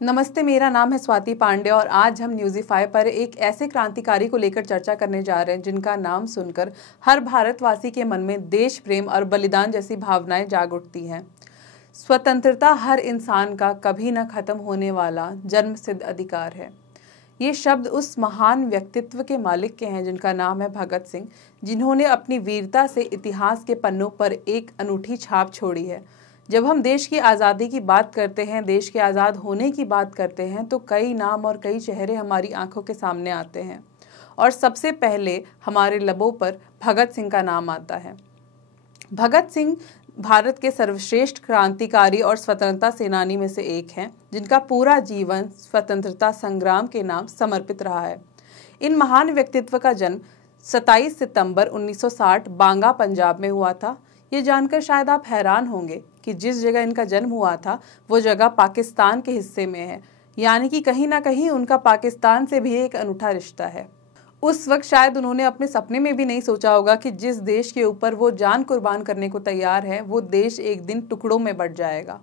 नमस्ते, मेरा नाम है स्वाति पांडे और आज हम न्यूज़ीफाई पर एक ऐसे क्रांतिकारी को लेकर चर्चा करने जा रहे हैं जिनका नाम सुनकर हर भारतवासी के मन में देश प्रेम और बलिदान जैसी भावनाएं जाग उठती हैं। स्वतंत्रता हर इंसान का कभी न खत्म होने वाला जन्मसिद्ध अधिकार है। ये शब्द उस महान व्यक्तित्व के मालिक के हैं जिनका नाम है भगत सिंह, जिन्होंने अपनी वीरता से इतिहास के पन्नों पर एक अनूठी छाप छोड़ी है। जब हम देश की आज़ादी की बात करते हैं, देश के आज़ाद होने की बात करते हैं, तो कई नाम और कई चेहरे हमारी आंखों के सामने आते हैं और सबसे पहले हमारे लबों पर भगत सिंह का नाम आता है। भगत सिंह भारत के सर्वश्रेष्ठ क्रांतिकारी और स्वतंत्रता सेनानी में से एक हैं, जिनका पूरा जीवन स्वतंत्रता संग्राम के नाम समर्पित रहा है। इन महान व्यक्तित्व का जन्म 27 सितंबर 1960 बांगा, पंजाब में हुआ था। ये जानकर शायद आप हैरान होंगे कि जिस जगह इनका जन्म हुआ था वो जगह पाकिस्तान के हिस्से में है, यानी कि कहीं ना कहीं उनका पाकिस्तान से भी एक अनूठा रिश्ता है। उस वक्त शायद उन्होंने अपने सपने में भी नहीं सोचा होगा कि जिस देश के ऊपर वो जान कुर्बान करने को तैयार है, वो देश एक दिन टुकड़ों में बंट जाएगा।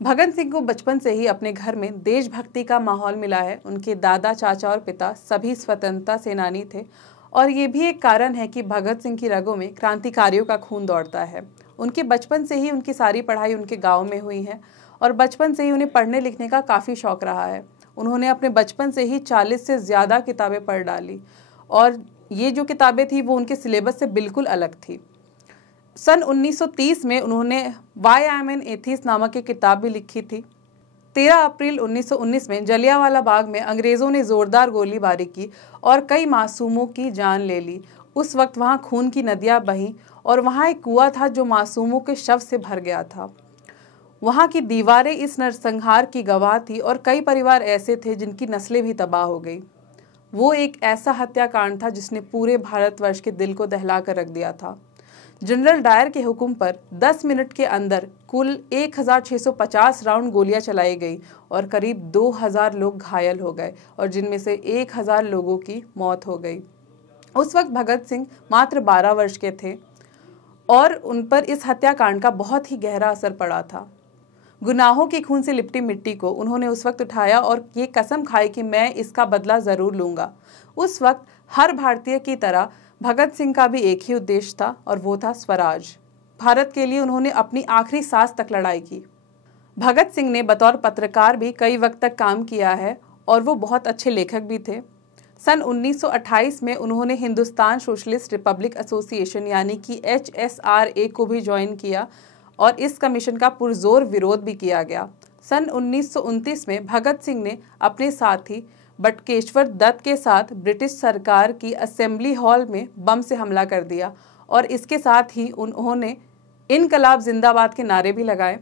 भगत सिंह को बचपन से ही अपने घर में देशभक्ति का माहौल मिला है। उनके दादा, चाचा और पिता सभी स्वतंत्रता सेनानी थे और ये भी एक कारण है कि भगत सिंह की रगों में क्रांतिकारियों का खून दौड़ता है। उनके बचपन से ही उनकी सारी पढ़ाई उनके गांव में हुई है और बचपन से ही उन्हें पढ़ने लिखने का काफ़ी शौक रहा है। उन्होंने अपने बचपन से ही 40 से ज़्यादा किताबें पढ़ डाली और ये जो किताबें थी वो उनके सिलेबस से बिल्कुल अलग थी। सन 1930 में उन्होंने why I am an atheist नामक एक किताब भी लिखी थी। 13 अप्रैल 1919 में जलियांवाला बाग में अंग्रेज़ों ने ज़ोरदार गोलीबारी की और कई मासूमों की जान ले ली। उस वक्त वहाँ खून की नदियाँ बहीं और वहाँ एक कुआं था जो मासूमों के शव से भर गया था। वहाँ की दीवारें इस नरसंहार की गवाह थी और कई परिवार ऐसे थे जिनकी नस्लें भी तबाह हो गई। वो एक ऐसा हत्याकांड था जिसने पूरे भारतवर्ष के दिल को दहला कर रख दिया था। जनरल डायर के हुक्म पर 10 मिनट के अंदर कुल 1650 राउंड गोलियां चलाई गई और करीब 2000 लोग घायल हो गए और जिनमें से 1000 लोगों की मौत हो गई। उस वक्त भगत सिंह मात्र 12 वर्ष के थे और उन पर इस हत्याकांड का बहुत ही गहरा असर पड़ा था। गुनाहों के खून से लिपटी मिट्टी को उन्होंने उस वक्त उठाया और ये कसम खाई कि मैं इसका बदला ज़रूर लूँगा। उस वक्त हर भारतीय की तरह भगत सिंह का भी एक ही उद्देश्य था और वो था स्वराज। भारत के लिए उन्होंने अपनी आखिरी सांस तक लड़ाई की। भगत सिंह ने बतौर पत्रकार भी कई वक्त तक काम किया है और वो बहुत अच्छे लेखक भी थे। सन 1928 में उन्होंने हिंदुस्तान सोशलिस्ट रिपब्लिक एसोसिएशन यानी कि HSRA को भी ज्वाइन किया और इस कमीशन का पुरजोर विरोध भी किया गया। सन 1929 में भगत सिंह ने अपने साथी बटकेश्वर दत्त के साथ ब्रिटिश सरकार की असेंबली हॉल में बम से हमला कर दिया और इसके साथ ही उन्होंने इनकलाब जिंदाबाद के नारे भी लगाए,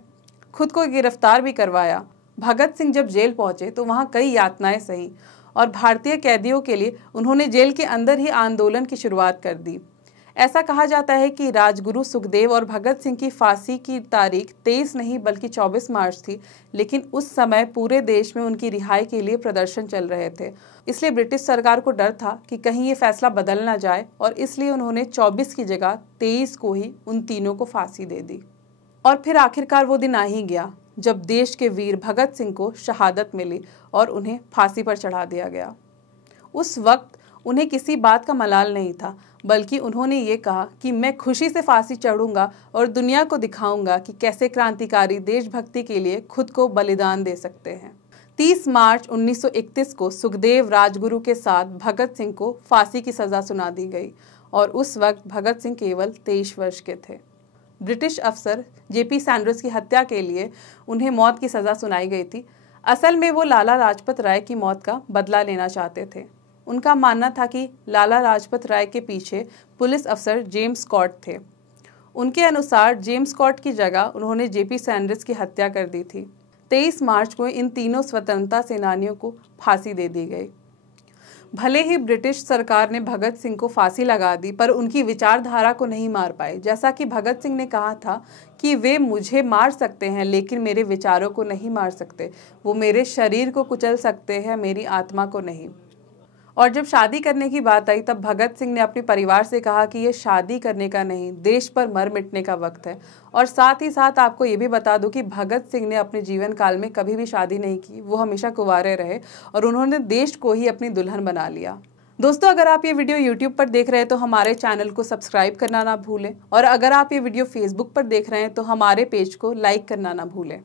खुद को गिरफ्तार भी करवाया। भगत सिंह जब जेल पहुंचे तो वहां कई यातनाएं सही और भारतीय कैदियों के लिए उन्होंने जेल के अंदर ही आंदोलन की शुरुआत कर दी। ऐसा कहा जाता है कि राजगुरु सुखदेव और भगत सिंह की फांसी की तारीख 23 नहीं बल्कि 24 मार्च थी, लेकिन उस समय पूरे देश में उनकी रिहाई के लिए प्रदर्शन चल रहे थे। इसलिए ब्रिटिश सरकार को डर था कि कहीं ये फैसला बदल ना जाए और इसलिए उन्होंने 24 की जगह 23 को ही उन तीनों को फांसी दे दी। और फिर आखिरकार वो दिन आ ही गया जब देश के वीर भगत सिंह को शहादत मिली और उन्हें फांसी पर चढ़ा दिया गया। उस वक्त उन्हें किसी बात का मलाल नहीं था, बल्कि उन्होंने ये कहा कि मैं खुशी से फांसी चढ़ूंगा और दुनिया को दिखाऊंगा कि कैसे क्रांतिकारी देशभक्ति के लिए खुद को बलिदान दे सकते हैं। 30 मार्च 1931 को सुखदेव राजगुरु के साथ भगत सिंह को फांसी की सज़ा सुना दी गई और उस वक्त भगत सिंह केवल 23 वर्ष के थे। ब्रिटिश अफसर JP सैंडर्स की हत्या के लिए उन्हें मौत की सज़ा सुनाई गई थी। असल में वो लाला लाजपत राय की मौत का बदला लेना चाहते थे। उनका मानना था कि लाला लाजपत राय के पीछे पुलिस अफसर जेम्स स्कॉट थे। उनके अनुसार जेम्स स्कॉट की जगह उन्होंने JP सैंडर्स की हत्या कर दी थी। 23 मार्च को इन तीनों स्वतंत्रता सेनानियों को फांसी दे दी गई। भले ही ब्रिटिश सरकार ने भगत सिंह को फांसी लगा दी, पर उनकी विचारधारा को नहीं मार पाए। जैसा कि भगत सिंह ने कहा था कि वे मुझे मार सकते हैं लेकिन मेरे विचारों को नहीं मार सकते। वो मेरे शरीर को कुचल सकते हैं, मेरी आत्मा को नहीं। और जब शादी करने की बात आई तब भगत सिंह ने अपने परिवार से कहा कि ये शादी करने का नहीं, देश पर मर मिटने का वक्त है। और साथ ही साथ आपको ये भी बता दूं कि भगत सिंह ने अपने जीवन काल में कभी भी शादी नहीं की, वो हमेशा कुंवारे रहे और उन्होंने देश को ही अपनी दुल्हन बना लिया। दोस्तों, अगर आप ये वीडियो YouTube पर देख रहे हैं तो हमारे चैनल को सब्सक्राइब करना ना भूलें, और अगर आप ये वीडियो Facebook पर देख रहे हैं तो हमारे पेज को लाइक करना ना भूलें।